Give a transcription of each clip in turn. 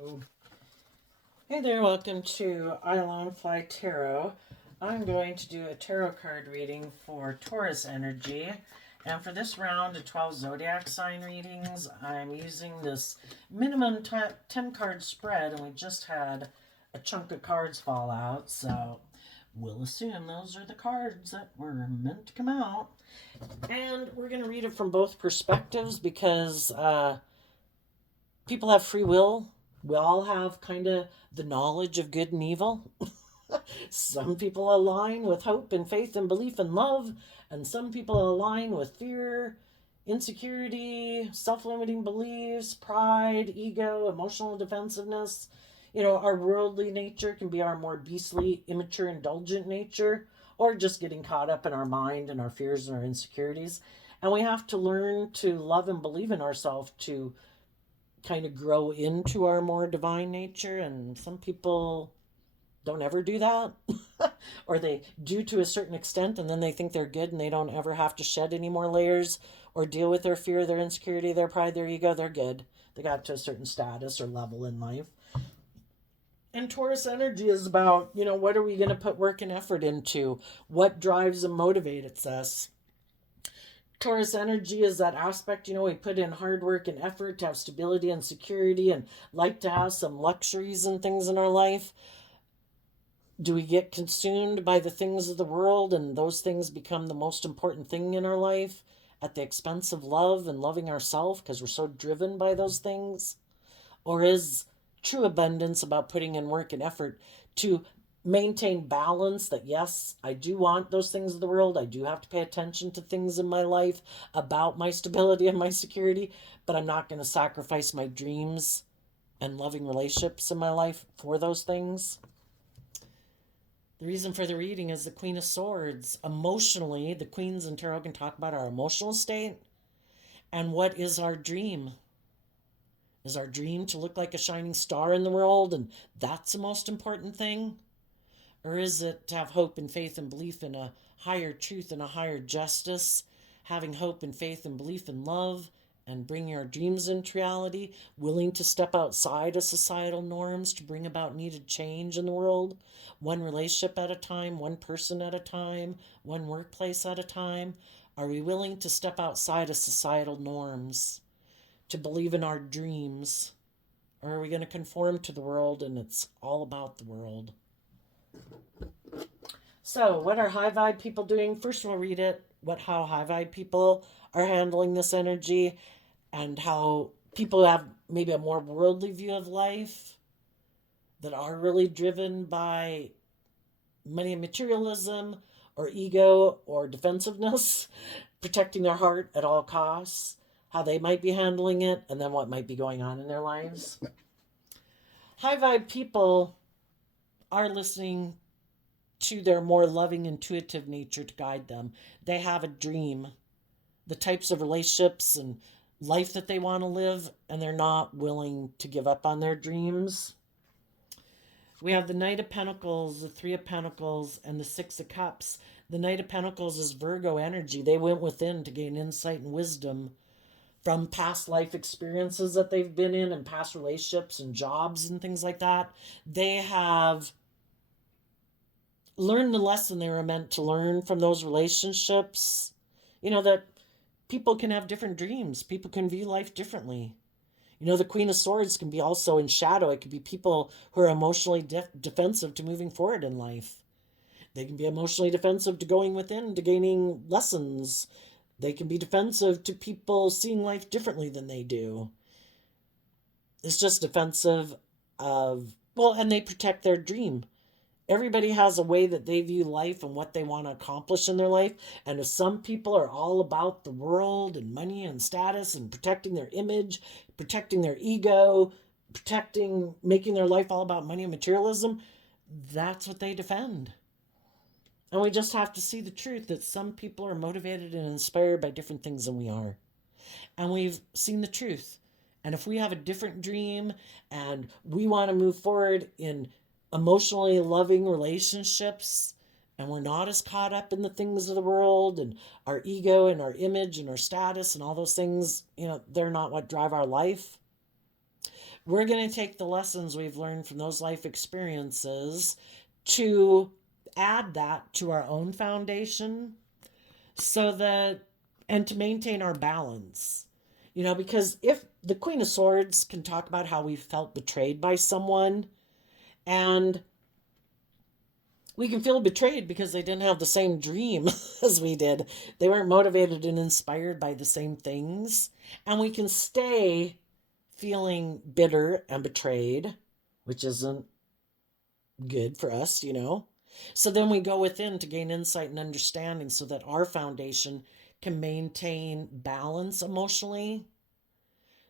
Hello. Hey there, welcome to I Alone Fly Tarot. I'm going to do a tarot card reading for Taurus energy. And for this round of 12 zodiac sign readings, I'm using this minimum 10 card spread, and we just had a chunk of cards fall out, so we'll assume those are the cards that were meant to come out. And we're going to read it from both perspectives because people have free will. We all have kind of the knowledge of good and evil. Some people align with hope and faith and belief and love, and some people align with fear, insecurity, self limiting beliefs, pride, ego, emotional defensiveness. Our worldly nature can be our more beastly, immature, indulgent nature, or just getting caught up in our mind and our fears and our insecurities. And we have to learn to love and believe in ourselves to kind of grow into our more divine nature. And some people don't ever do that, or they do to a certain extent and then they think they're good and they don't ever have to shed any more layers or deal with their fear, their insecurity, their pride, their ego. They're good. They got to a certain status or level in life. And Taurus energy is about, what are we going to put work and effort into? What drives and motivates us? Taurus energy is that aspect, we put in hard work and effort to have stability and security and like to have some luxuries and things in our life. Do we get consumed by the things of the world and those things become the most important thing in our life at the expense of love and loving ourselves because we're so driven by those things? Or is true abundance about putting in work and effort to maintain balance, that yes, I do want those things of the world. I do have to pay attention to things in my life about my stability and my security, but I'm not going to sacrifice my dreams and loving relationships in my life for those things. The reason for the reading is the Queen of Swords. Emotionally, the queens in tarot can talk about our emotional state and what is our dream. Is our dream to look like a shining star in the world and that's the most important thing? Or is it to have hope and faith and belief in a higher truth and a higher justice, having hope and faith and belief in love and bringing our dreams into reality, willing to step outside of societal norms to bring about needed change in the world, one relationship at a time, one person at a time, one workplace at a time? Are we willing to step outside of societal norms to believe in our dreams? Or are we going to conform to the world and it's all about the world? So, what are high vibe people doing? First, we'll read it. How high vibe people are handling this energy, and how people have maybe a more worldly view of life that are really driven by money and materialism, or ego, or defensiveness, protecting their heart at all costs. How they might be handling it, and then what might be going on in their lives. High vibe people are listening to their more loving, intuitive nature to guide them. They have a dream, the types of relationships and life that they want to live, and they're not willing to give up on their dreams. We have the Knight of Pentacles, the Three of Pentacles, and the Six of Cups. The Knight of Pentacles is Virgo energy. They went within to gain insight and wisdom from past life experiences that they've been in and past relationships and jobs and things like that. They have learn the lesson they were meant to learn from those relationships. That people can have different dreams. People can view life differently. The Queen of Swords can be also in shadow. It could be people who are emotionally defensive to moving forward in life. They can be emotionally defensive to going within, to gaining lessons. They can be defensive to people seeing life differently than they do. It's just defensive of, and they protect their dream. Everybody has a way that they view life and what they want to accomplish in their life. And if some people are all about the world and money and status and protecting their image, protecting their ego, making their life all about money and materialism, that's what they defend. And we just have to see the truth that some people are motivated and inspired by different things than we are. And we've seen the truth. And if we have a different dream and we want to move forward in emotionally loving relationships, and we're not as caught up in the things of the world and our ego and our image and our status and all those things, they're not what drive our life. we're going to take the lessons we've learned from those life experiences to add that to our own foundation so that, and to maintain our balance. Because if the Queen of Swords can talk about how we felt betrayed by someone, and we can feel betrayed because they didn't have the same dream as we did. They weren't motivated and inspired by the same things. And we can stay feeling bitter and betrayed, which isn't good for us. So then we go within to gain insight and understanding so that our foundation can maintain balance emotionally,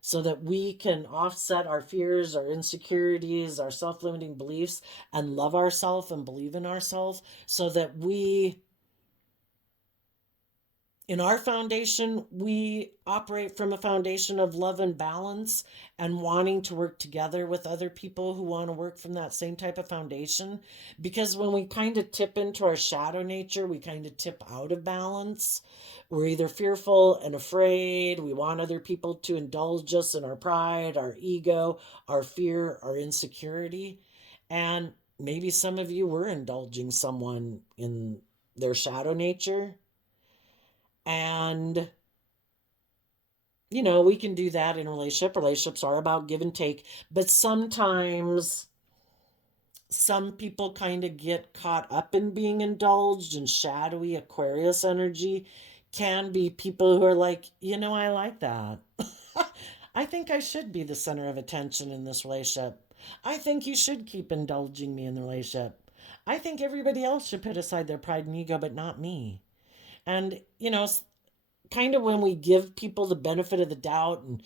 so that we can offset our fears, our insecurities, our self-limiting beliefs, and love ourselves and believe in ourselves, so that in our foundation, we operate from a foundation of love and balance and wanting to work together with other people who want to work from that same type of foundation. Because when we kind of tip into our shadow nature, we kind of tip out of balance. We're either fearful and afraid. We want other people to indulge us in our pride, our ego, our fear, our insecurity. And maybe some of you were indulging someone in their shadow nature. And, we can do that in a relationship. Relationships are about give and take. But sometimes some people kind of get caught up in being indulged, and shadowy Aquarius energy can be people who are like, I like that. I think I should be the center of attention in this relationship. I think you should keep indulging me in the relationship. I think everybody else should put aside their pride and ego, but not me. And, kind of when we give people the benefit of the doubt, and,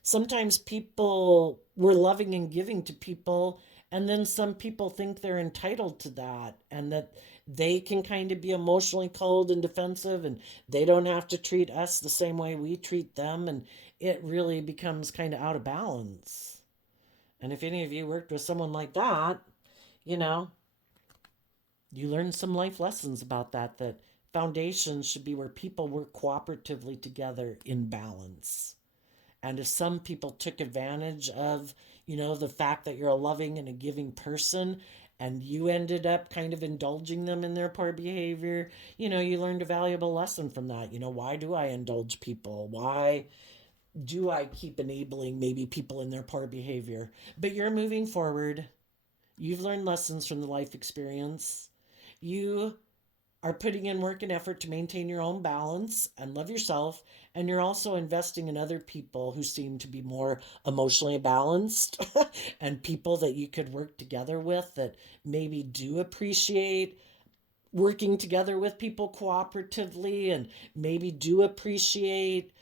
sometimes we're loving and giving to people, and then some people think they're entitled to that, and that they can kind of be emotionally cold and defensive, and they don't have to treat us the same way we treat them. And it really becomes kind of out of balance. And if any of you worked with someone like that, you know, you learn some life lessons about that foundations should be where people work cooperatively together in balance. And if some people took advantage of, the fact that you're a loving and a giving person, and you ended up kind of indulging them in their poor behavior, you learned a valuable lesson from that. Why do I indulge people? Why do I keep enabling maybe people in their poor behavior? But you're moving forward. You've learned lessons from the life experience. You are putting in work and effort to maintain your own balance and love yourself. And you're also investing in other people who seem to be more emotionally balanced and people that you could work together with that maybe do appreciate working together with people cooperatively, and maybe do appreciate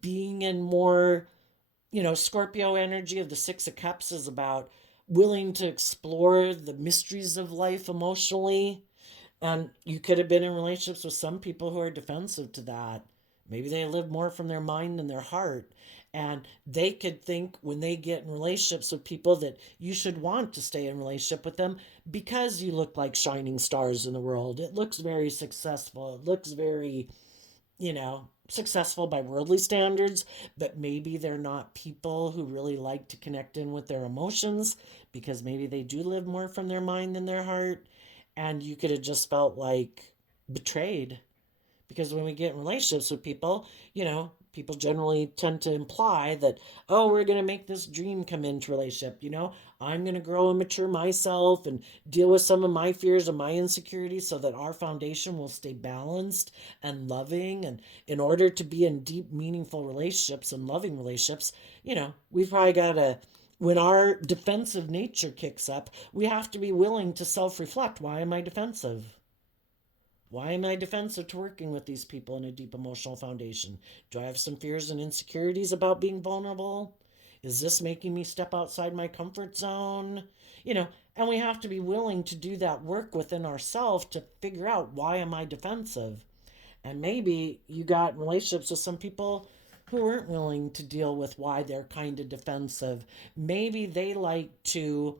being in more, Scorpio energy of the Six of Cups is about willing to explore the mysteries of life emotionally. And you could have been in relationships with some people who are defensive to that. Maybe they live more from their mind than their heart. And they could think when they get in relationships with people that you should want to stay in relationship with them because you look like shining stars in the world. It looks very successful. It looks very, successful by worldly standards, but maybe they're not people who really like to connect in with their emotions because maybe they do live more from their mind than their heart. And you could have just felt like betrayed. Because when we get in relationships with people, people generally tend to imply that, oh, we're going to make this dream come into relationship. I'm going to grow and mature myself and deal with some of my fears and my insecurities so that our foundation will stay balanced and loving. And in order to be in deep, meaningful relationships and loving relationships, we've probably got to, when our defensive nature kicks up, we have to be willing to self-reflect. Why am I defensive? Why am I defensive to working with these people in a deep emotional foundation? Do I have some fears and insecurities about being vulnerable? Is this making me step outside my comfort zone? And we have to be willing to do that work within ourselves to figure out, why am I defensive? And maybe you got in relationships with some people who weren't willing to deal with why they're kind of defensive. Maybe they like to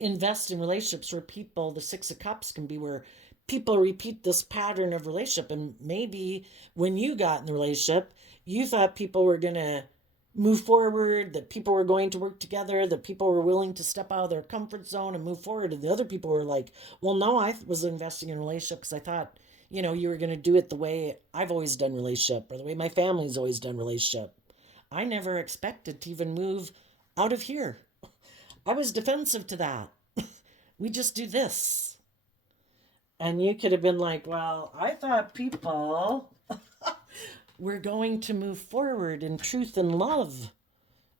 invest in relationships where people, the Six of Cups can be where people repeat this pattern of relationship. And maybe when you got in the relationship, you thought people were going to move forward, that people were going to work together, that people were willing to step out of their comfort zone and move forward. And the other people were like, well, no, I was investing in a relationship because I thought, you were going to do it the way I've always done relationship or the way my family's always done relationship. I never expected to even move out of here. I was defensive to that. We just do this. And you could have been like, well, I thought people were going to move forward in truth and love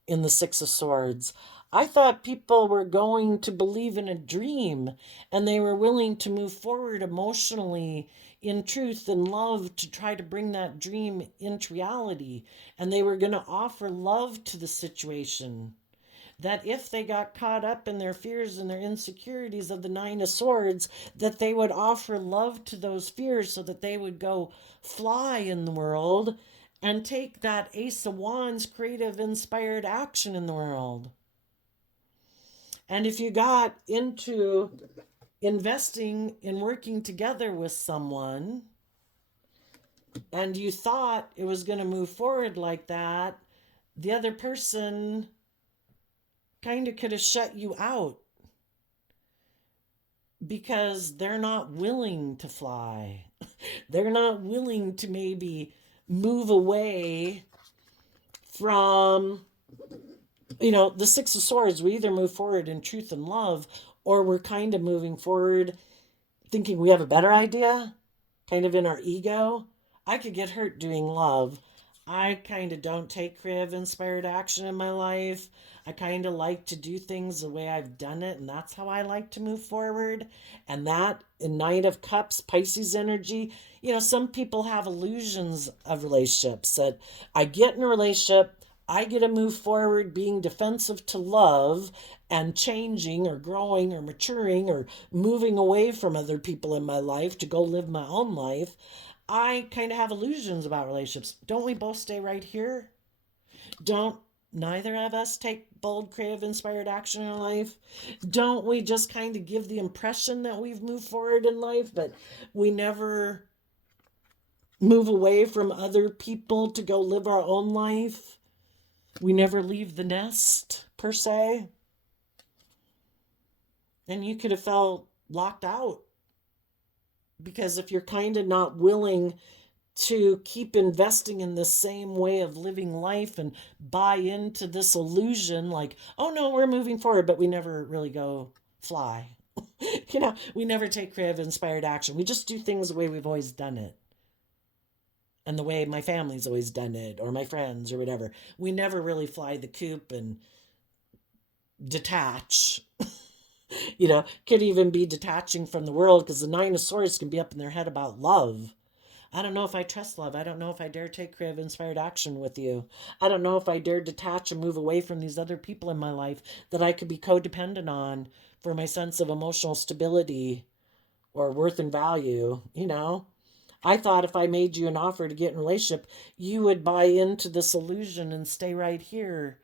in the Six of Swords. I thought people were going to believe in a dream and they were willing to move forward emotionally in truth and love to try to bring that dream into reality. And they were going to offer love to the situation. That if they got caught up in their fears and their insecurities of the Nine of Swords, that they would offer love to those fears so that they would go fly in the world and take that Ace of Wands creative inspired action in the world. And if you got into investing in working together with someone and you thought it was going to move forward like that, the other person kind of could have shut you out because they're not willing to fly. They're not willing to maybe move away from, the Six of Swords. We either move forward in truth and love, or we're kind of moving forward thinking we have a better idea, kind of in our ego. I could get hurt doing love. I kind of don't take creative inspired action in my life. I kind of like to do things the way I've done it, and that's how I like to move forward. And that, in Knight of Cups, Pisces energy, some people have illusions of relationships that I get in a relationship, I get to move forward being defensive to love and changing or growing or maturing or moving away from other people in my life to go live my own life. I kind of have illusions about relationships. Don't we both stay right here? Don't neither of us take bold, creative, inspired action in life? Don't we just kind of give the impression that we've moved forward in life, but we never move away from other people to go live our own life? We never leave the nest, per se. And you could have felt locked out. Because if you're kind of not willing to keep investing in the same way of living life and buy into this illusion, like, oh no, we're moving forward, but we never really go fly. We never take creative inspired action. We just do things the way we've always done it. And the way my family's always done it, or my friends, or whatever. We never really fly the coop and detach. Could even be detaching from the world, because the Nine of Swords can be up in their head about love. I don't know if I trust love. I don't know if I dare take creative inspired action with you. I don't know if I dare detach and move away from these other people in my life that I could be codependent on for my sense of emotional stability or worth and value. I thought if I made you an offer to get in a relationship, you would buy into this illusion and stay right here,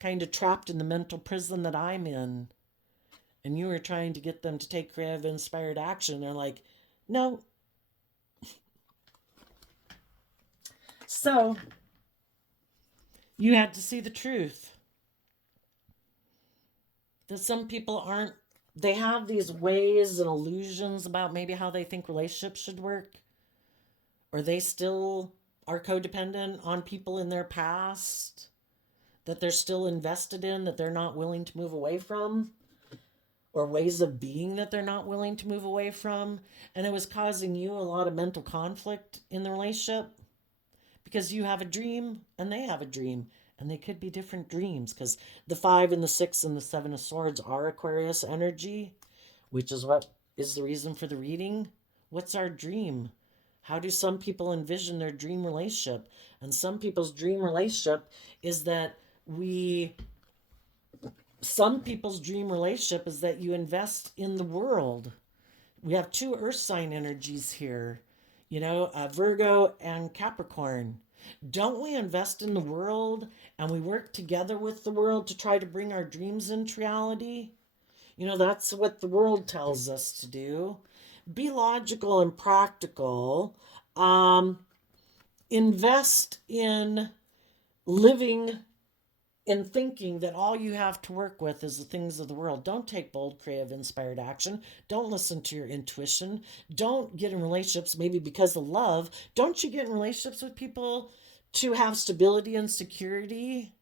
kind of trapped in the mental prison that I'm in. And you were trying to get them to take creative inspired action. They're like, no. So you had to see the truth. That some people they have these ways and illusions about maybe how they think relationships should work. Or they still are codependent on people in their past that they're still invested in, that they're not willing to move away from. Or ways of being that they're not willing to move away from. And it was causing you a lot of mental conflict in the relationship. Because you have a dream and they have a dream. And they could be different dreams. Because the 5 and the 6 and the 7 of Swords are Aquarius energy. Which is what is the reason for the reading. What's our dream? How do some people envision their dream relationship? And some people's dream relationship is that some people's dream relationship is that you invest in the world. We have 2 earth sign energies here, Virgo and Capricorn. Don't we invest in the world and we work together with the world to try to bring our dreams into reality? That's what the world tells us to do. Be logical and practical. Invest in living in thinking that all you have to work with is the things of the world. Don't take bold, creative, inspired action. Don't listen to your intuition. Don't get in relationships maybe because of love. Don't you get in relationships with people to have stability and security?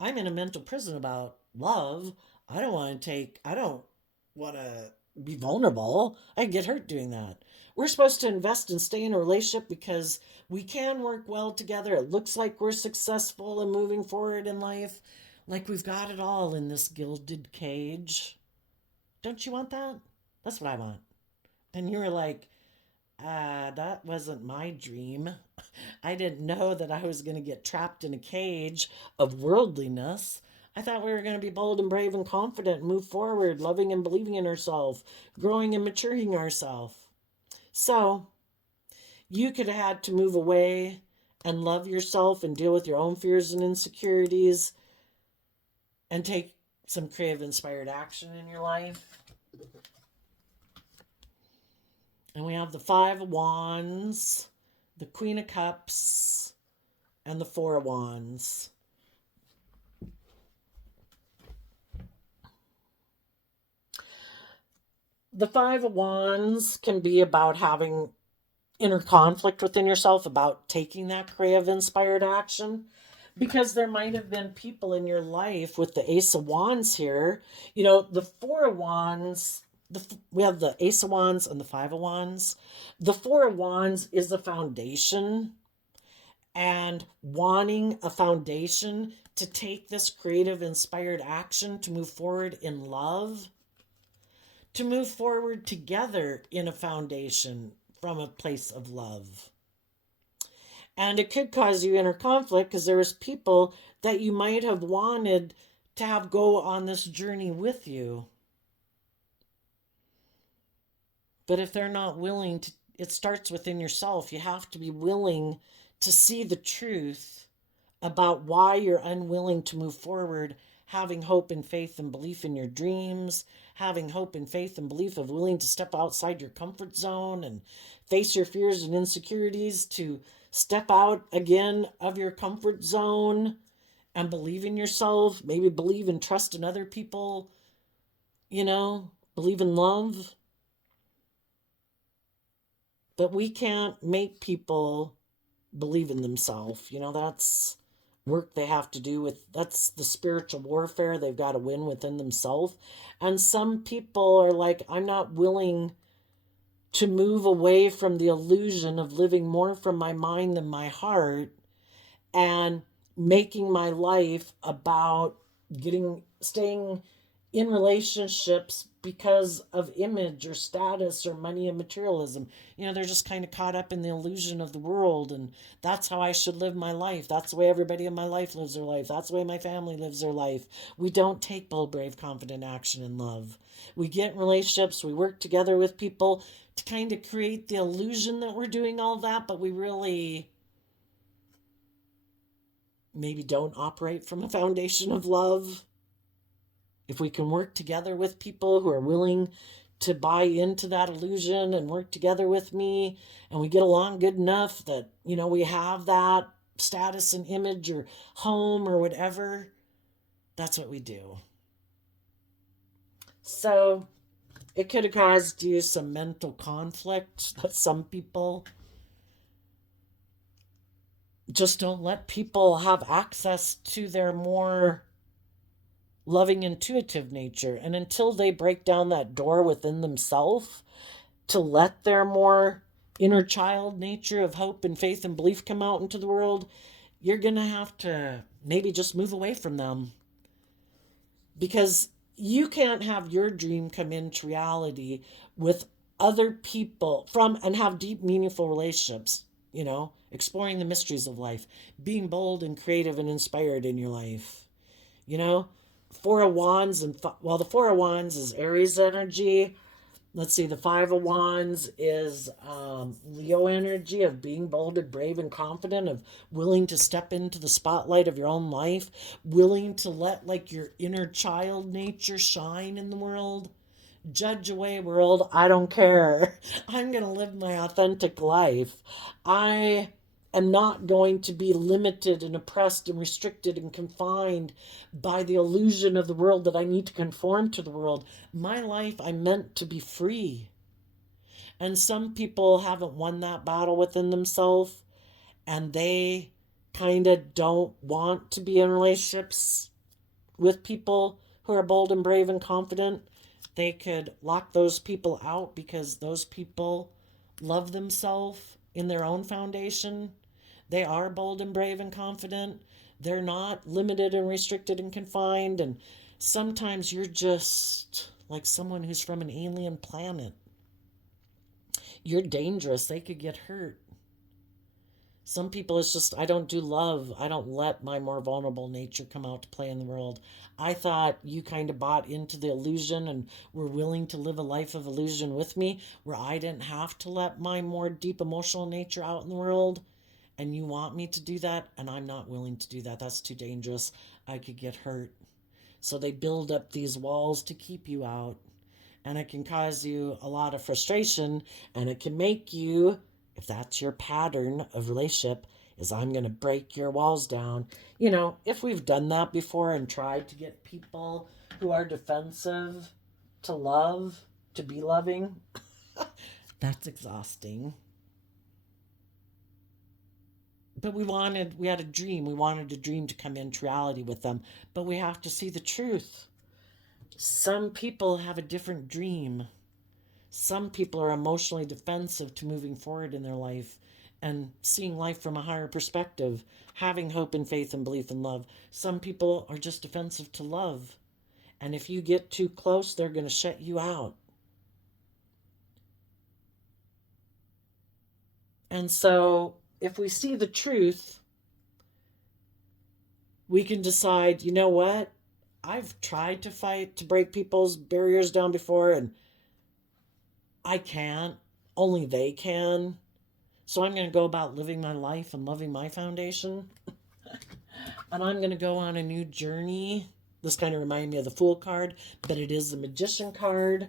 I'm in a mental prison about love. I don't want to be vulnerable. I get hurt doing that. We're supposed to invest and stay in a relationship because we can work well together. It looks like we're successful and moving forward in life. Like we've got it all in this gilded cage. Don't you want that? That's what I want. And you were like, that wasn't my dream. I didn't know that I was going to get trapped in a cage of worldliness. I thought we were going to be bold and brave and confident and move forward, loving and believing in ourselves, growing and maturing ourselves. So, you could have had to move away and love yourself and deal with your own fears and insecurities and take some creative, inspired action in your life. And we have the Five of Wands, the Queen of Cups, and the Four of Wands. The Five of Wands can be about having inner conflict within yourself, about taking that creative, inspired action. Because there might have been people in your life with the Ace of Wands here. You know, the Four of Wands, we have the Ace of Wands and the Five of Wands. The Four of Wands is the foundation, and wanting a foundation to take this creative, inspired action to move forward in love, to move forward together in a foundation from a place of love. And it could cause you inner conflict because there's people that you might have wanted to have go on this journey with you. But if they're not willing to, it starts within yourself. You have to be willing to see the truth about why you're unwilling to move forward, having hope and faith and belief in your dreams, having hope and faith and belief of willing to step outside your comfort zone and face your fears and insecurities, to step out again of your comfort zone and believe in yourself, maybe believe and trust in other people, believe in love. But we can't make people believe in themselves. That's work they have to do with, that's the spiritual warfare they've got to win within themselves. And some people are like, I'm not willing to move away from the illusion of living more from my mind than my heart and making my life about staying in relationships because of image or status or money and materialism. They're just kind of caught up in the illusion of the world, and that's how I should live my life. That's the way everybody in my life lives their life. That's the way my family lives their life. We don't take bold, brave, confident action in love. We get in relationships, we work together with people to kind of create the illusion that we're doing all that, but we really maybe don't operate from a foundation of love. If we can work together with people who are willing to buy into that illusion and work together with me, and we get along good enough that, we have that status and image or home or whatever, that's what we do. So it could have caused you some mental conflict that some people just don't let people have access to their more loving, intuitive nature. And until they break down that door within themselves to let their more inner child nature of hope and faith and belief come out into the world, you're going to have to maybe just move away from them. Because you can't have your dream come into reality with other people and have deep, meaningful relationships, exploring the mysteries of life, being bold and creative and inspired in your life. Four of Wands, the Four of Wands is Aries energy. Let's see, the Five of Wands is Leo energy of being bold and brave and confident, of willing to step into the spotlight of your own life, willing to let your inner child nature shine in the world. Judge away, world, I don't care. I'm going to live my authentic life. I and not going to be limited and oppressed and restricted and confined by the illusion of the world that I need to conform to the world. My life, I'm meant to be free. And some people haven't won that battle within themselves, and they kind of don't want to be in relationships with people who are bold and brave and confident. They could lock those people out because those people love themselves in their own foundation. They are bold and brave and confident. They're not limited and restricted and confined. And sometimes you're just like someone who's from an alien planet. You're dangerous. They could get hurt. Some people, it's just, I don't do love. I don't let my more vulnerable nature come out to play in the world. I thought you kind of bought into the illusion and were willing to live a life of illusion with me, where I didn't have to let my more deep emotional nature out in the world. And you want me to do that, and I'm not willing to do that. That's too dangerous. I could get hurt. So they build up these walls to keep you out. And it can cause you a lot of frustration, and it can make you, if that's your pattern of relationship, is I'm going to break your walls down. You know, if we've done that before and tried to get people who are defensive to love, to be loving, that's exhausting. But we had a dream. We wanted a dream to come into reality with them. But we have to see the truth. Some people have a different dream. Some people are emotionally defensive to moving forward in their life and seeing life from a higher perspective, having hope and faith and belief in love. Some people are just defensive to love. And if you get too close, they're going to shut you out. And so if we see the truth, we can decide, you know what? I've tried to fight to break people's barriers down before, and I can't. Only they can. So I'm going to go about living my life and loving my foundation. And I'm going to go on a new journey. This kind of reminds me of the Fool card, but it is the Magician card.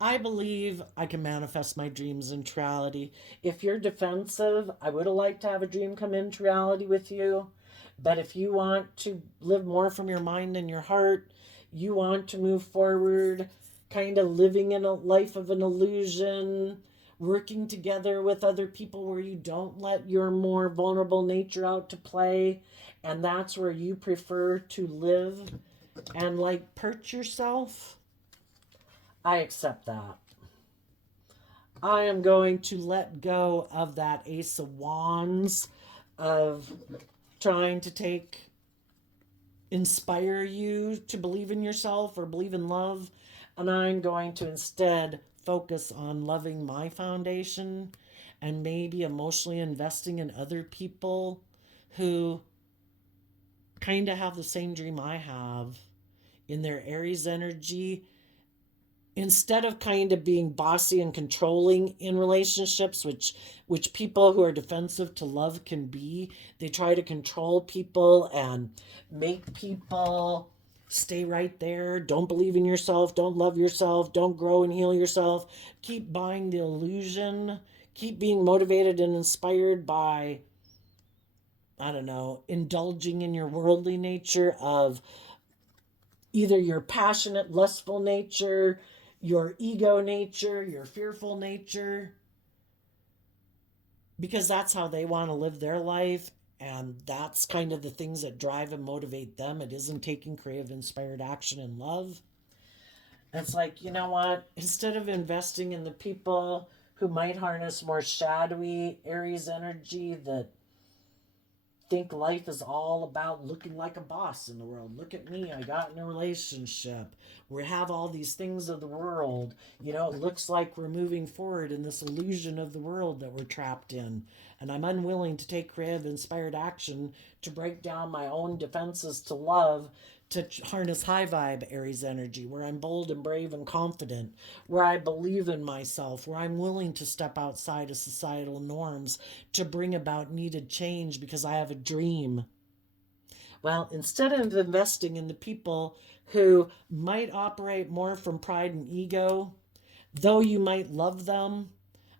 I believe I can manifest my dreams into reality. If you're defensive, I would have liked to have a dream come into reality with you. But if you want to live more from your mind and your heart, you want to move forward, kind of living in a life of an illusion, working together with other people where you don't let your more vulnerable nature out to play, and that's where you prefer to live and like perch yourself, I accept that. I am going to let go of that Ace of Wands of trying to inspire you to believe in yourself or believe in love. And I'm going to instead focus on loving my foundation and maybe emotionally investing in other people who kind of have the same dream I have in their Aries energy. Instead of kind of being bossy and controlling in relationships, which people who are defensive to love can be, they try to control people and make people stay right there. Don't believe in yourself. Don't love yourself. Don't grow and heal yourself. Keep buying the illusion. Keep being motivated and inspired by, I don't know, indulging in your worldly nature of either your passionate, lustful nature, your ego nature, your fearful nature, because that's how they want to live their life, and that's kind of the things that drive and motivate them. It isn't taking creative, inspired action in love. And it's like, you know what? Instead of investing in the people who might harness more shadowy Aries energy that think life is all about looking like a boss in the world. Look at me, I got in a relationship. We have all these things of the world. You know, it looks like we're moving forward in this illusion of the world that we're trapped in. And I'm unwilling to take creative, inspired action to break down my own defenses to love, to harness high vibe Aries energy, where I'm bold and brave and confident, where I believe in myself, where I'm willing to step outside of societal norms to bring about needed change because I have a dream. Well, instead of investing in the people who might operate more from pride and ego, though you might love them,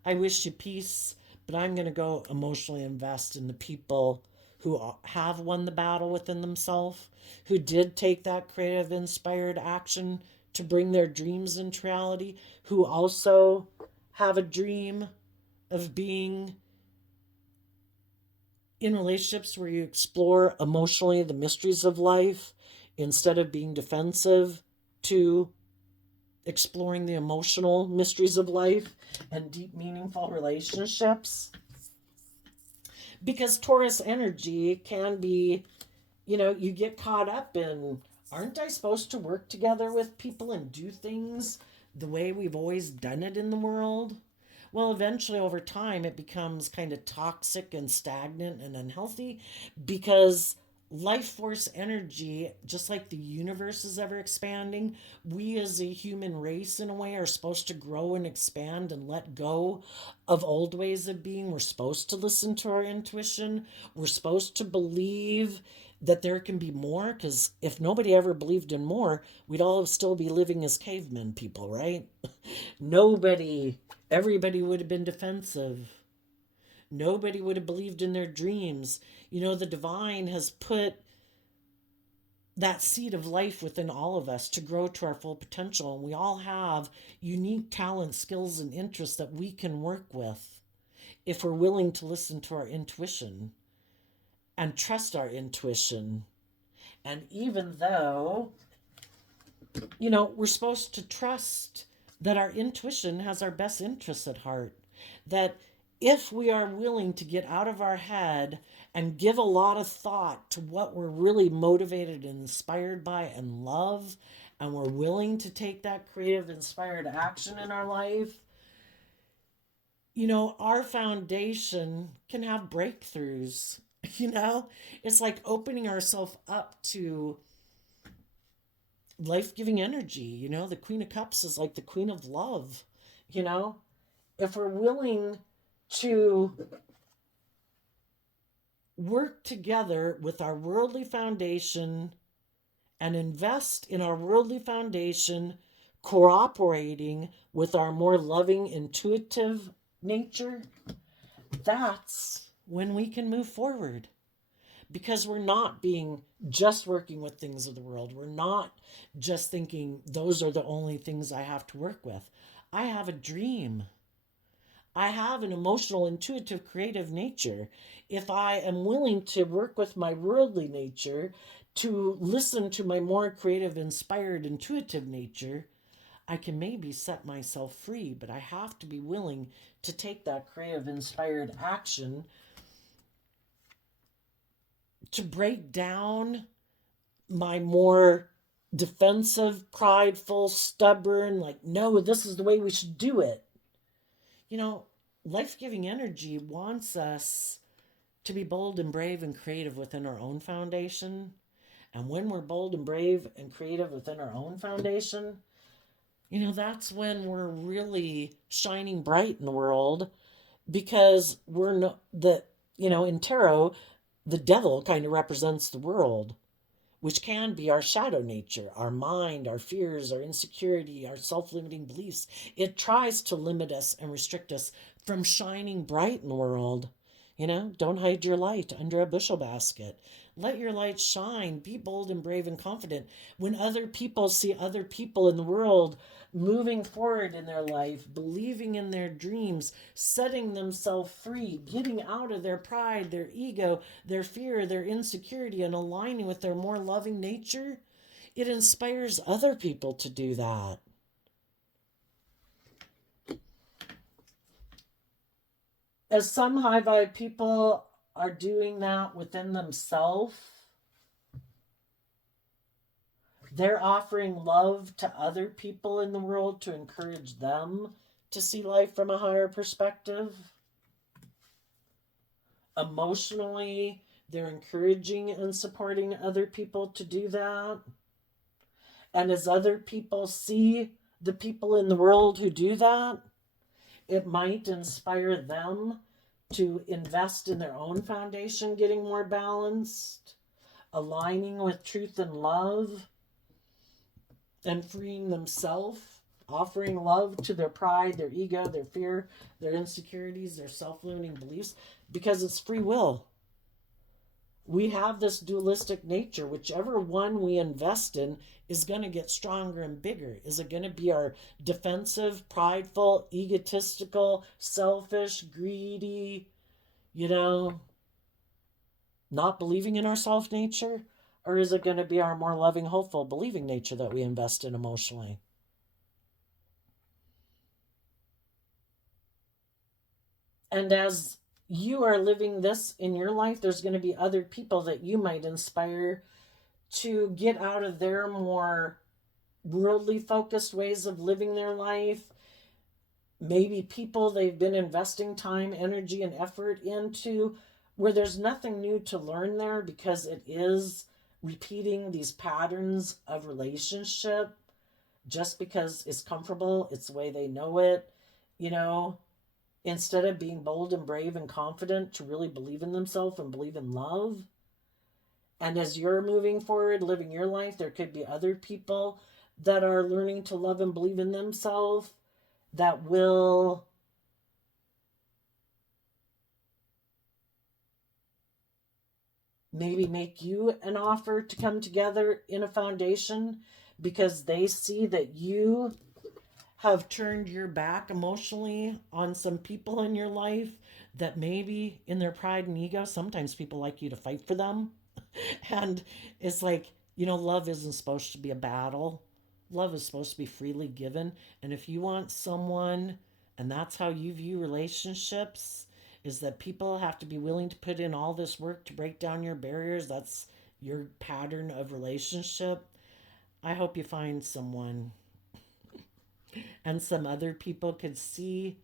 I wish you peace. but I'm going to go emotionally invest in the people who have won the battle within themselves, who did take that creative, inspired action to bring their dreams into reality, who also have a dream of being in relationships where you explore emotionally the mysteries of life instead of being defensive, to exploring the emotional mysteries of life and deep, meaningful relationships. Because Taurus energy can be, you get caught up in, aren't I supposed to work together with people and do things the way we've always done it in the world? Well, eventually, over time, it becomes kind of toxic and stagnant and unhealthy, because life force energy, just like the universe is ever expanding, we as a human race, in a way, are supposed to grow and expand and let go of old ways of being. We're supposed to listen to our intuition. We're supposed to believe that there can be more, because if nobody ever believed in more, we'd all still be living as cavemen people, right? Nobody, everybody would have been defensive. Nobody would have believed in their dreams. The divine has put that seed of life within all of us to grow to our full potential. And we all have unique talents, skills, and interests that we can work with if we're willing to listen to our intuition and trust our intuition. And even though, we're supposed to trust that our intuition has our best interests at heart, that if we are willing to get out of our head and give a lot of thought to what we're really motivated and inspired by and love, and we're willing to take that creative, inspired action in our life, our foundation can have breakthroughs. It's like opening ourselves up to life-giving energy. The Queen of Cups is like the Queen of Love. If we're willing to work together with our worldly foundation and invest in our worldly foundation, cooperating with our more loving, intuitive nature, that's when we can move forward. Because we're not being just working with things of the world. We're not just thinking those are the only things I have to work with. I have a dream. I have an emotional, intuitive, creative nature. If I am willing to work with my worldly nature, to listen to my more creative, inspired, intuitive nature, I can maybe set myself free, but I have to be willing to take that creative, inspired action to break down my more defensive, prideful, stubborn, like, no, this is the way we should do it. Life-giving energy wants us to be bold and brave and creative within our own foundation. And when we're bold and brave and creative within our own foundation, that's when we're really shining bright in the world, because we're not in tarot, the devil kind of represents the world, which can be our shadow nature, our mind, our fears, our insecurity, our self-limiting beliefs. It tries to limit us and restrict us from shining bright in the world. Don't hide your light under a bushel basket. Let your light shine. Be bold and brave and confident. When other people see other people in the world moving forward in their life, believing in their dreams, setting themselves free, getting out of their pride, their ego, their fear, their insecurity, and aligning with their more loving nature, it inspires other people to do that. As some high vibe people are doing that within themselves, they're offering love to other people in the world to encourage them to see life from a higher perspective. Emotionally, they're encouraging and supporting other people to do that. And as other people see the people in the world who do that, it might inspire them to invest in their own foundation, getting more balanced, aligning with truth and love, and freeing themselves offering love to their pride, their ego, their fear, their insecurities, their self-limiting beliefs, because it's free will. We have this dualistic nature. Whichever one we invest in is going to get stronger and bigger. Is it going to be our defensive, prideful, egotistical, selfish, greedy, not believing in ourself nature? Or is it going to be our more loving, hopeful, believing nature that we invest in emotionally? And as you are living this in your life, there's going to be other people that you might inspire to get out of their more worldly focused ways of living their life. Maybe people they've been investing time, energy, and effort into, where there's nothing new to learn there, because it is repeating these patterns of relationship just because it's comfortable, it's the way they know it, instead of being bold and brave and confident to really believe in themselves and believe in love. And as you're moving forward, living your life, there could be other people that are learning to love and believe in themselves that will maybe make you an offer to come together in a foundation, because they see that you have turned your back emotionally on some people in your life that maybe in their pride and ego, sometimes people like you to fight for them. And it's like, love isn't supposed to be a battle. Love is supposed to be freely given. And if you want someone, and that's how you view relationships, is that people have to be willing to put in all this work to break down your barriers. That's your pattern of relationship. I hope you find someone and some other people could see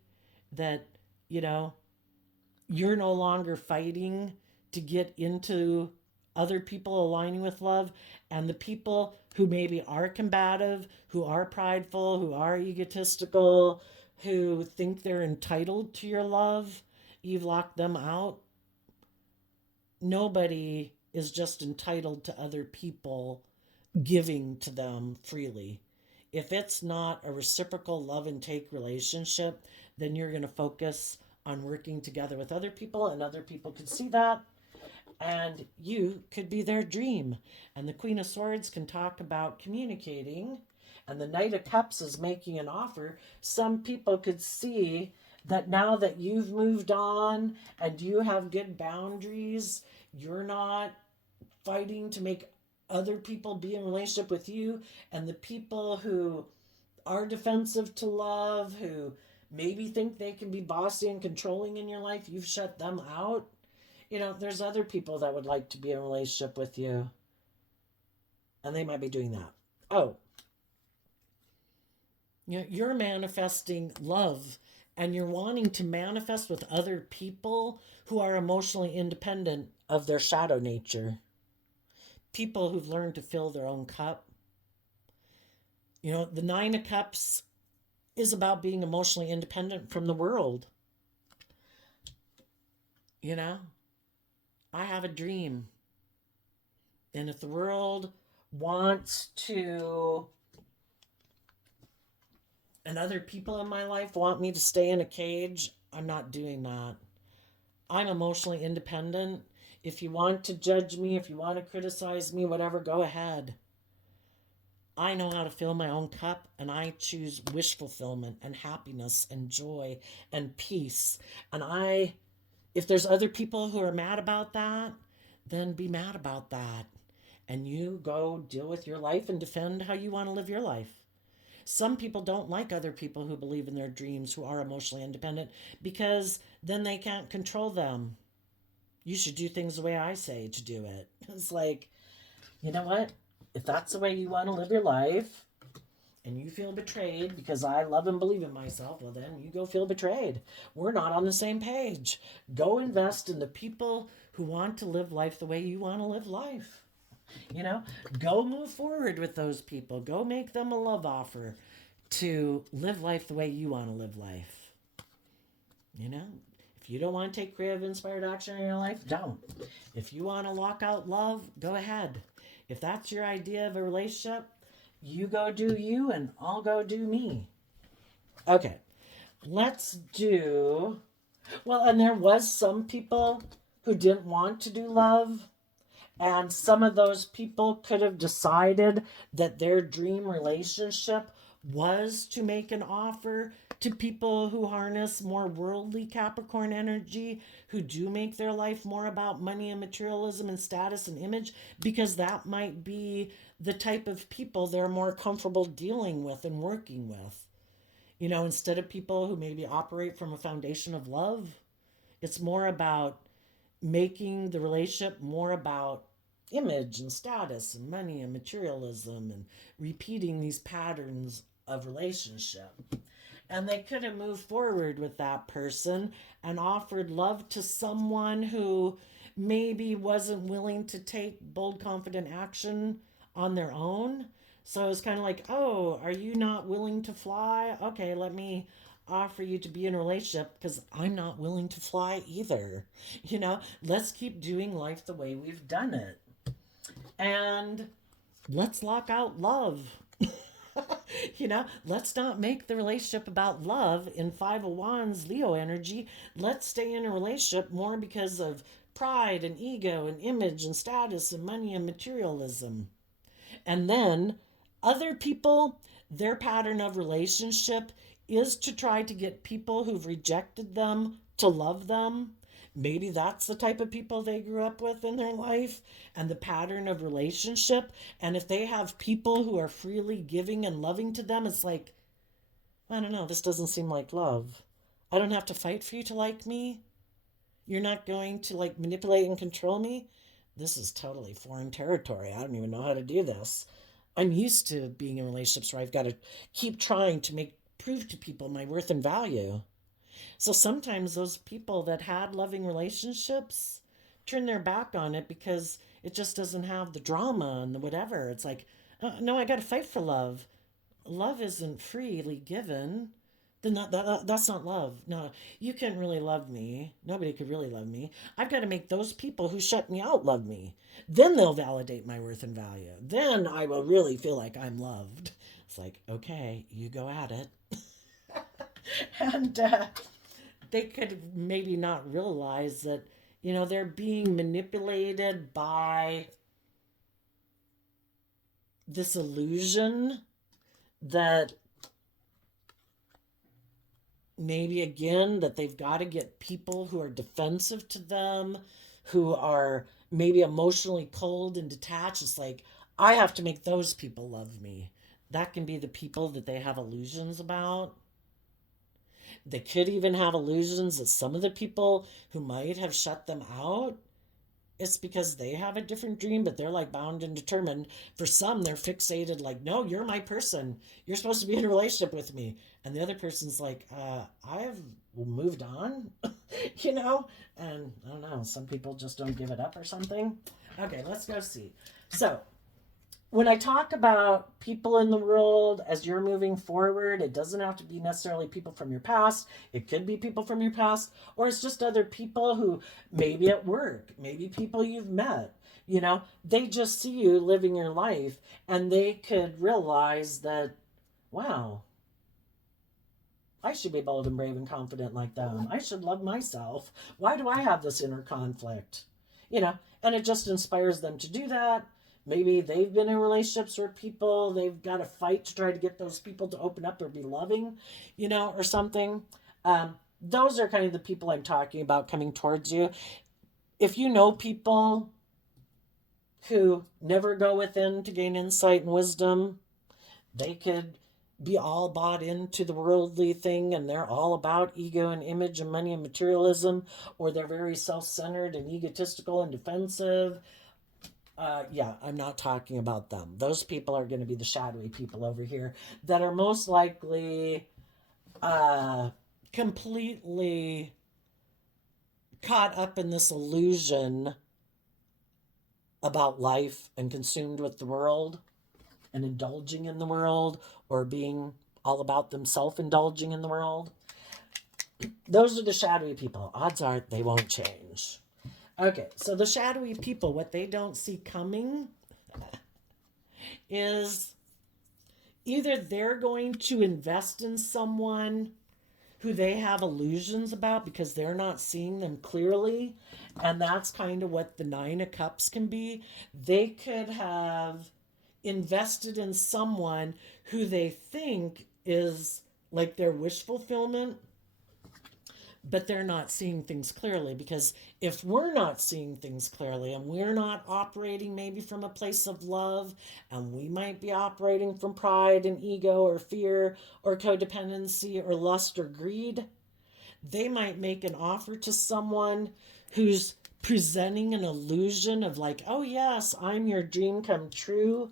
that, you're no longer fighting to get into other people aligning with love, and the people who maybe are combative, who are prideful, who are egotistical, who think they're entitled to your love, you've locked them out. Nobody is just entitled to other people giving to them freely. If it's not a reciprocal love and take relationship, then you're going to focus on working together with other people, and other people could see that, and you could be their dream. And the Queen of Swords can talk about communicating, and the Knight of Cups is making an offer. Some people could see that now that you've moved on and you have good boundaries, you're not fighting to make other people be in relationship with you, and the people who are defensive to love, who maybe think they can be bossy and controlling in your life, you've shut them out. There's other people that would like to be in a relationship with you, and they might be doing that. Oh, you're manifesting love, and you're wanting to manifest with other people who are emotionally independent of their shadow nature. People who've learned to fill their own cup. The Nine of Cups is about being emotionally independent from the world. I have a dream. And if the world wants to, and other people in my life want me to stay in a cage, I'm not doing that. I'm emotionally independent. If you want to judge me, if you want to criticize me, whatever, go ahead. I know how to fill my own cup, and I choose wish fulfillment and happiness and joy and peace. And if there's other people who are mad about that, then be mad about that. And you go deal with your life and defend how you want to live your life. Some people don't like other people who believe in their dreams, who are emotionally independent, because then they can't control them. You should do things the way I say to do it. It's like, you know what? If that's the way you want to live your life, and you feel betrayed because I love and believe in myself, well, then you go feel betrayed. We're not on the same page. Go invest in the people who want to live life the way you want to live life. Go move forward with those people. Go make them a love offer to live life the way you want to live life. If you don't want to take creative, inspired action in your life, don't. If you want to lock out love, go ahead. If that's your idea of a relationship, you go do you and I'll go do me. Okay, let's do... Well, and there was some people who didn't want to do love. And some of those people could have decided that their dream relationship was to make an offer to people who harness more worldly Capricorn energy, who do make their life more about money and materialism and status and image, because that might be the type of people they're more comfortable dealing with and working with. Instead of people who maybe operate from a foundation of love, it's more about making the relationship more about image and status and money and materialism and repeating these patterns of relationship. And they could have moved forward with that person and offered love to someone who maybe wasn't willing to take bold, confident action on their own. So it's kind of like, oh, are you not willing to fly? Okay, let me offer you to be in a relationship because I'm not willing to fly either. Let's keep doing life the way we've done it. And let's lock out love. Let's not make the relationship about love in Five of Wands Leo energy. Let's stay in a relationship more because of pride and ego and image and status and money and materialism. And then other people, their pattern of relationship is to try to get people who've rejected them to love them. Maybe that's the type of people they grew up with in their life and the pattern of relationship. And if they have people who are freely giving and loving to them, it's like, I don't know, this doesn't seem like love. I don't have to fight for you to like me. You're not going to manipulate and control me. This is totally foreign territory. I don't even know how to do this. I'm used to being in relationships where I've got to keep trying to prove to people my worth and value. So sometimes those people that had loving relationships turn their back on it because it just doesn't have the drama and the whatever. It's like, no, I got to fight for love. Love isn't freely given. Then that's not love. No, you can't really love me. Nobody could really love me. I've got to make those people who shut me out love me. Then they'll validate my worth and value. Then I will really feel like I'm loved. It's like, okay, you go at it. And they could maybe not realize that, they're being manipulated by this illusion that maybe again that they've got to get people who are defensive to them, who are maybe emotionally cold and detached. It's like, I have to make those people love me. That can be the people that they have illusions about. They could even have illusions that some of the people who might have shut them out, it's because they have a different dream, but they're bound and determined. For some, they're fixated no, you're my person. You're supposed to be in a relationship with me. And the other person's like, I've moved on, And I don't know, some people just don't give it up or something. Okay, let's go see. So when I talk about people in the world as you're moving forward, it doesn't have to be necessarily people from your past. It could be people from your past, or it's just other people who maybe at work, maybe people you've met, they just see you living your life and they could realize that, wow, I should be bold and brave and confident like them. I should love myself. Why do I have this inner conflict? And it just inspires them to do that. Maybe they've been in relationships where people, they've got to fight to try to get those people to open up or be loving, or something. Those are kind of the people I'm talking about coming towards you. If you know people who never go within to gain insight and wisdom, they could be all bought into the worldly thing and they're all about ego and image and money and materialism, or they're very self-centered and egotistical and defensive. Yeah, I'm not talking about them. Those people are going to be the shadowy people over here that are most likely completely caught up in this illusion about life and consumed with the world and indulging in the world, or being all about themselves indulging in the world. Those are the shadowy people. Odds are they won't change. Okay, so the shadowy people, what they don't see coming is either they're going to invest in someone who they have illusions about because they're not seeing them clearly. And that's kind of what the Nine of Cups can be. They could have invested in someone who they think is like their wish fulfillment, but they're not seeing things clearly. Because if we're not seeing things clearly and we're not operating maybe from a place of love, and we might be operating from pride and ego or fear or codependency or lust or greed, they might make an offer to someone who's presenting an illusion of like, oh yes, I'm your dream come true,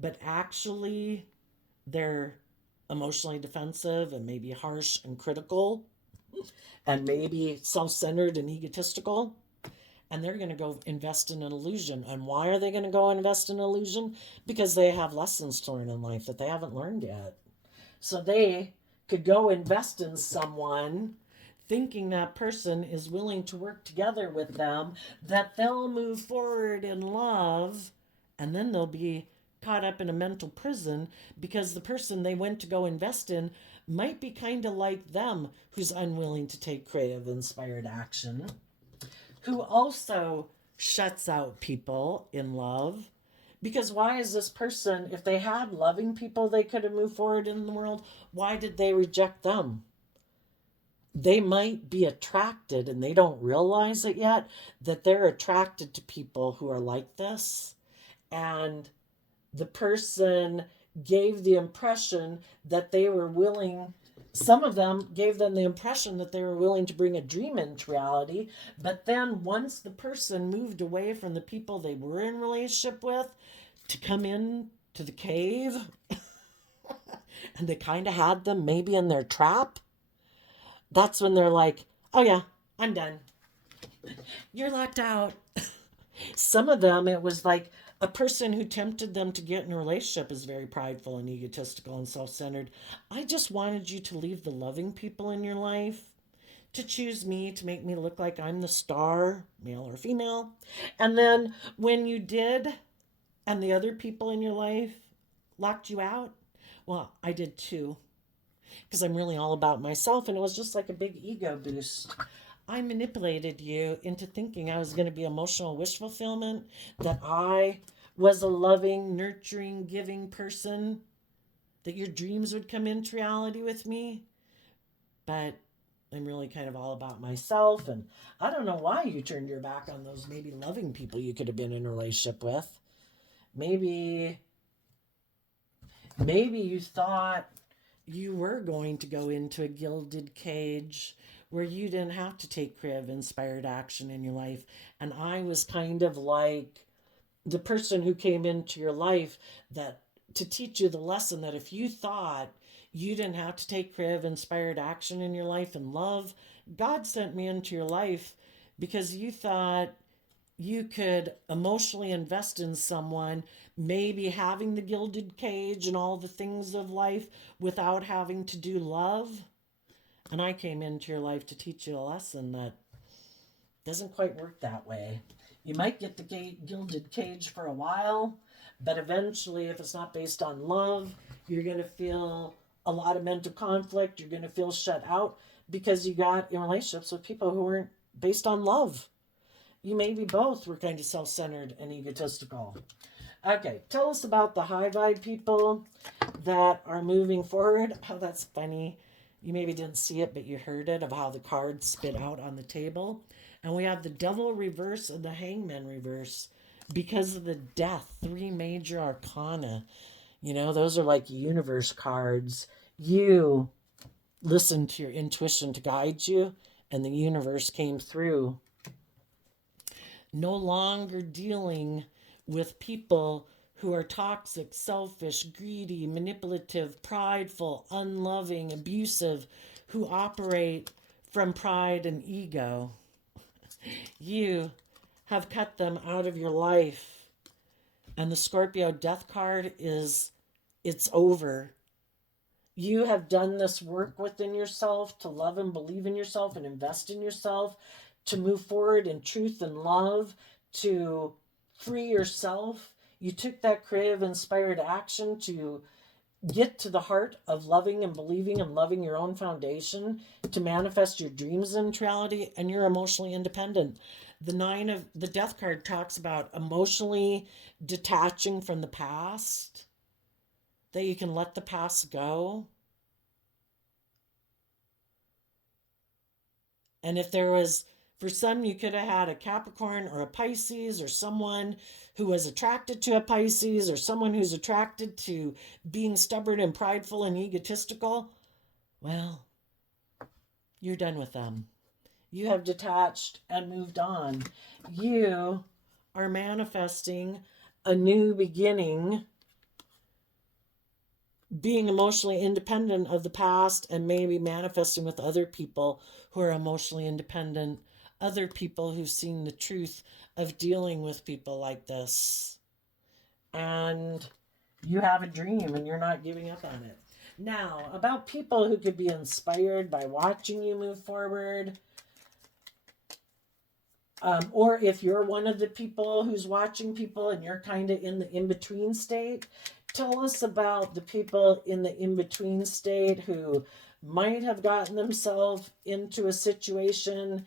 but actually they're emotionally defensive and maybe harsh and critical and maybe self-centered and egotistical, and they're going to go invest in an illusion. And why are they going to go invest in an illusion? Because they have lessons to learn in life that they haven't learned yet. So they could go invest in someone thinking that person is willing to work together with them, that they'll move forward in love, and then they'll be caught up in a mental prison because the person they went to go invest in might be kind of like them, who's unwilling to take creative, inspired action, who also shuts out people in love. Because why is this person, if they had loving people they could have moved forward in the world, why did they reject them? They might be attracted, and they don't realize it yet, that they're attracted to people who are like this. And the person gave the impression that they were willing, some of them gave them the impression that they were willing to bring a dream into reality. But then once the person moved away from the people they were in relationship with to come in to the cave, and they kind of had them maybe in their trap, that's when they're like, oh yeah, I'm done. You're locked out. Some of them, it was like a person who tempted them to get in a relationship is very prideful and egotistical and self-centered. I just wanted you to leave the loving people in your life, to choose me, to make me look like I'm the star, male or female. And then when you did, and the other people in your life locked you out, well, I did too. Because I'm really all about myself, and it was just like a big ego boost. I manipulated you into thinking I was going to be emotional wish fulfillment, that I was a loving, nurturing, giving person, that your dreams would come into reality with me. But I'm really kind of all about myself, and I don't know why you turned your back on those maybe loving people you could have been in a relationship with. Maybe you thought you were going to go into a gilded cage where you didn't have to take creative, inspired action in your life. And I was kind of like the person who came into your life that to teach you the lesson that if you thought you didn't have to take creative, inspired action in your life and love, God sent me into your life because you thought you could emotionally invest in someone, maybe having the gilded cage and all the things of life without having to do love. And I came into your life to teach you a lesson that doesn't quite work that way. You might get the gilded cage for a while, but eventually, if it's not based on love, you're going to feel a lot of mental conflict. You're going to feel shut out because you got in relationships with people who weren't based on love. You maybe both were kind of self-centered and egotistical. Okay, tell us about the high vibe people that are moving forward. Oh, that's funny. You maybe didn't see it, but you heard it, of how the cards spit out on the table. And we have the Devil reverse and the Hangman reverse because of the Death, 3 major arcana. You know, those are like universe cards. You listened to your intuition to guide you, and the universe came through. No longer dealing with people who are toxic, selfish, greedy, manipulative, prideful, unloving, abusive, who operate from pride and ego. You have cut them out of your life. And the Scorpio death card is, it's over. You have done this work within yourself to love and believe in yourself and invest in yourself, to move forward in truth and love, to free yourself. You took that creative, inspired action to get to the heart of loving and believing and loving your own foundation to manifest your dreams into reality, and you're emotionally independent. The death card talks about emotionally detaching from the past, that you can let the past go. And if there was, for some, you could have had a Capricorn or a Pisces, or someone who was attracted to a Pisces, or someone who's attracted to being stubborn and prideful and egotistical. Well, you're done with them. You have detached and moved on. You are manifesting a new beginning, being emotionally independent of the past, and maybe manifesting with other people who are emotionally independent, other people who've seen the truth of dealing with people like this. And you have a dream and you're not giving up on it. Now, about people who could be inspired by watching you move forward, or if you're one of the people who's watching people and you're kind of in the in-between state, tell us about the people in the in-between state who might have gotten themselves into a situation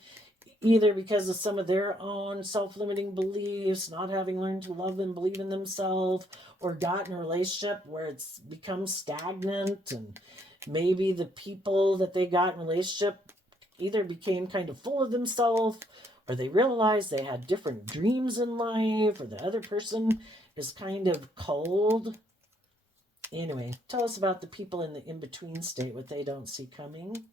either because of some of their own self-limiting beliefs, not having learned to love and believe in themselves, or got in a relationship where it's become stagnant, and maybe the people that they got in a relationship either became kind of full of themselves, or they realized they had different dreams in life, or the other person is kind of cold. Anyway, tell us about the people in the in-between state, what they don't see coming.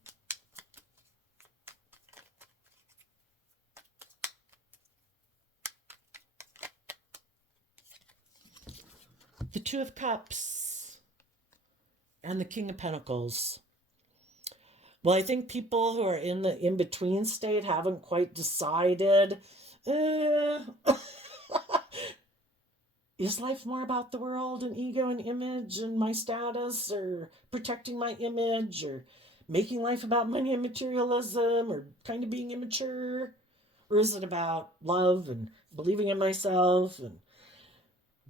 The Two of Cups and the King of Pentacles. Well, I think people who are in the in-between state haven't quite decided, is life more about the world and ego and image and my status, or protecting my image, or making life about money and materialism, or kind of being immature? Or is it about love and believing in myself and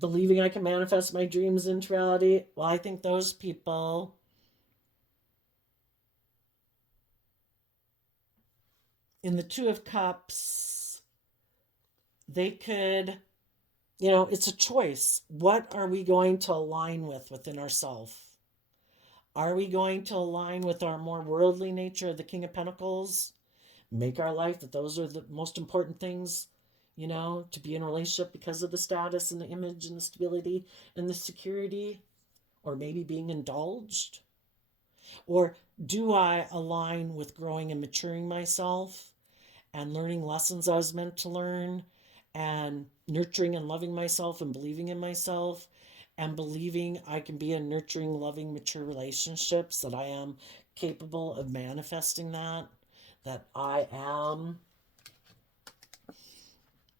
believing I can manifest my dreams into reality? Well, I think those people in the Two of Cups, they could, it's a choice. What are we going to align with within ourselves? Are we going to align with our more worldly nature of the King of Pentacles? Make our life that those are the most important things, to be in a relationship because of the status and the image and the stability and the security, or maybe being indulged? Or do I align with growing and maturing myself and learning lessons I was meant to learn, and nurturing and loving myself and believing in myself, and believing I can be in nurturing, loving, mature relationships, that I am capable of manifesting that I am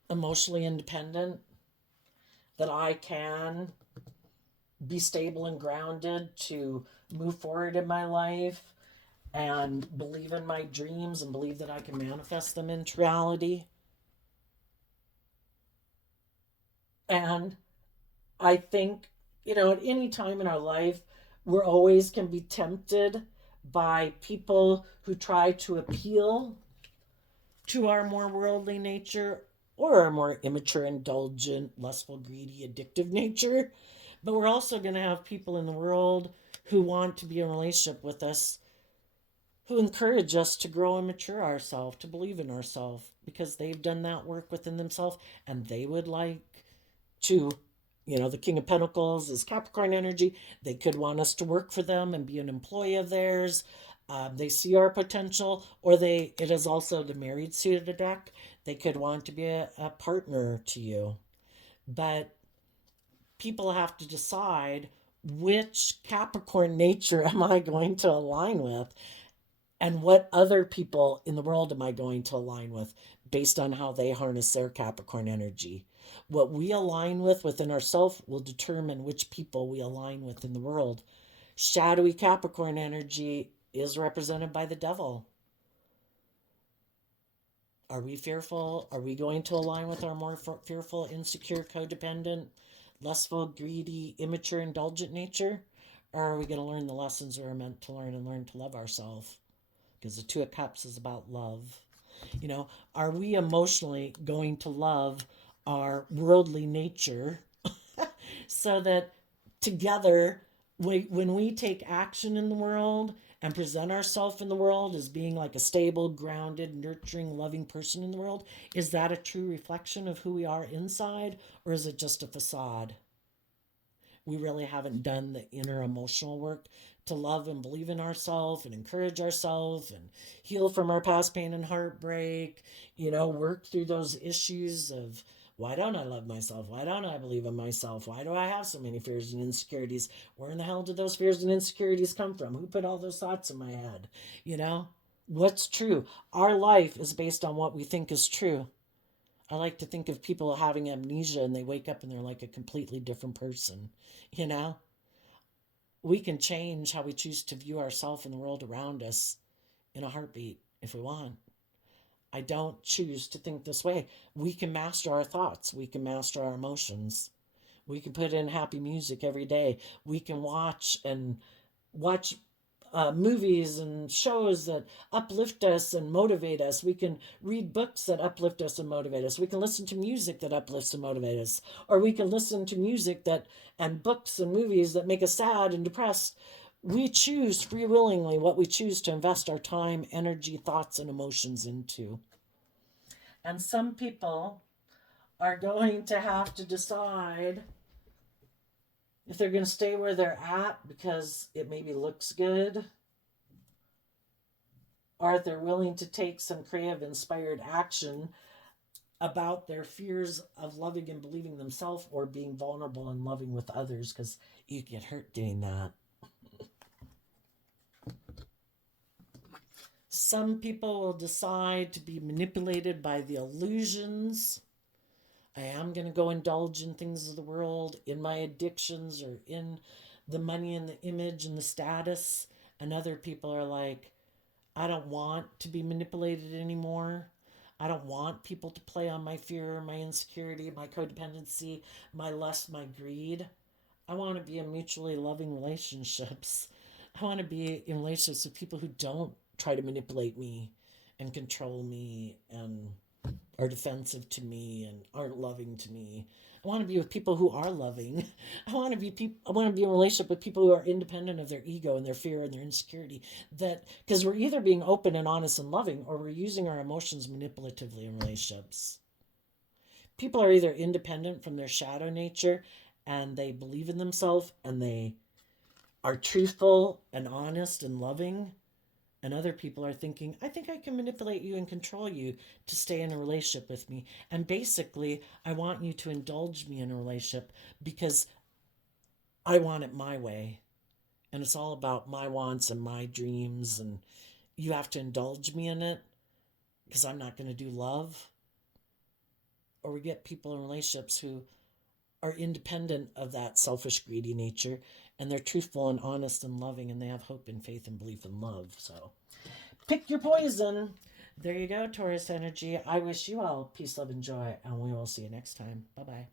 emotionally independent, that I can be stable and grounded to move forward in my life and believe in my dreams and believe that I can manifest them into reality. And I think, at any time in our life, we're always can be tempted by people who try to appeal to our more worldly nature, or our more immature, indulgent, lustful, greedy, addictive nature. But we're also going to have people in the world who want to be in a relationship with us, who encourage us to grow and mature ourselves, to believe in ourselves, because they've done that work within themselves, and they would like to, the King of Pentacles is Capricorn energy. They could want us to work for them and be an employee of theirs. They see our potential, or it is also the married suit of the deck. They could want to be a partner to you. But people have to decide, which Capricorn nature am I going to align with? And what other people in the world am I going to align with based on how they harness their Capricorn energy? What we align with within ourselves will determine which people we align with in the world. Shadowy Capricorn energy is represented by the devil. Are we fearful? Are we going to align with our more fearful, insecure, codependent, lustful, greedy, immature, indulgent nature? Or are we going to learn the lessons we're meant to learn and learn to love ourselves? Because the Two of Cups is about love. You know, are we emotionally going to love our worldly nature so that together, when we take action in the world and present ourselves in the world as being like a stable, grounded, nurturing, loving person in the world, is that a true reflection of who we are inside, or is it just a facade? We really haven't done the inner emotional work to love and believe in ourselves and encourage ourselves and heal from our past pain and heartbreak, you know, work through those issues of why don't I love myself? Why don't I believe in myself? Why do I have so many fears and insecurities? Where in the hell did those fears and insecurities come from? Who put all those thoughts in my head? You know, what's true? Our life is based on what we think is true. I like to think of people having amnesia and they wake up and they're like a completely different person. You know, we can change how we choose to view ourselves and the world around us in a heartbeat if we want. I don't choose to think this way. We can master our thoughts. We can master our emotions. We can put in happy music every day. We can watch movies and shows that uplift us and motivate us. We can read books that uplift us and motivate us. We can listen to music that uplifts and motivate us. Or we can listen to music that and books and movies that make us sad and depressed. We choose free willingly what we choose to invest our time, energy, thoughts, and emotions into. And some people are going to have to decide if they're going to stay where they're at because it maybe looks good, or if they're willing to take some creative, inspired action about their fears of loving and believing themselves or being vulnerable and loving with others, because you get hurt doing that. Some people will decide to be manipulated by the illusions. I am going to go indulge in things of the world, in my addictions, or in the money and the image and the status. And other people are like, I don't want to be manipulated anymore. I don't want people to play on my fear, my insecurity, my codependency, my lust, my greed. I want to be in mutually loving relationships. I want to be in relationships with people who don't try to manipulate me and control me and are defensive to me and aren't loving to me. I want to be with people who are loving. I want to be in a relationship with people who are independent of their ego and their fear and their insecurity. That because we're either being open and honest and loving, or we're using our emotions manipulatively in relationships. People are either independent from their shadow nature and they believe in themselves and they are truthful and honest and loving, and other people are thinking, I think I can manipulate you and control you to stay in a relationship with me. And basically, I want you to indulge me in a relationship because I want it my way. And it's all about my wants and my dreams. And you have to indulge me in it because I'm not going to do love. Or we get people in relationships who are independent of that selfish, greedy nature. And they're truthful and honest and loving. And they have hope and faith and belief and love. So pick your poison. There you go, Taurus energy. I wish you all peace, love, and joy, and we will see you next time. Bye-bye.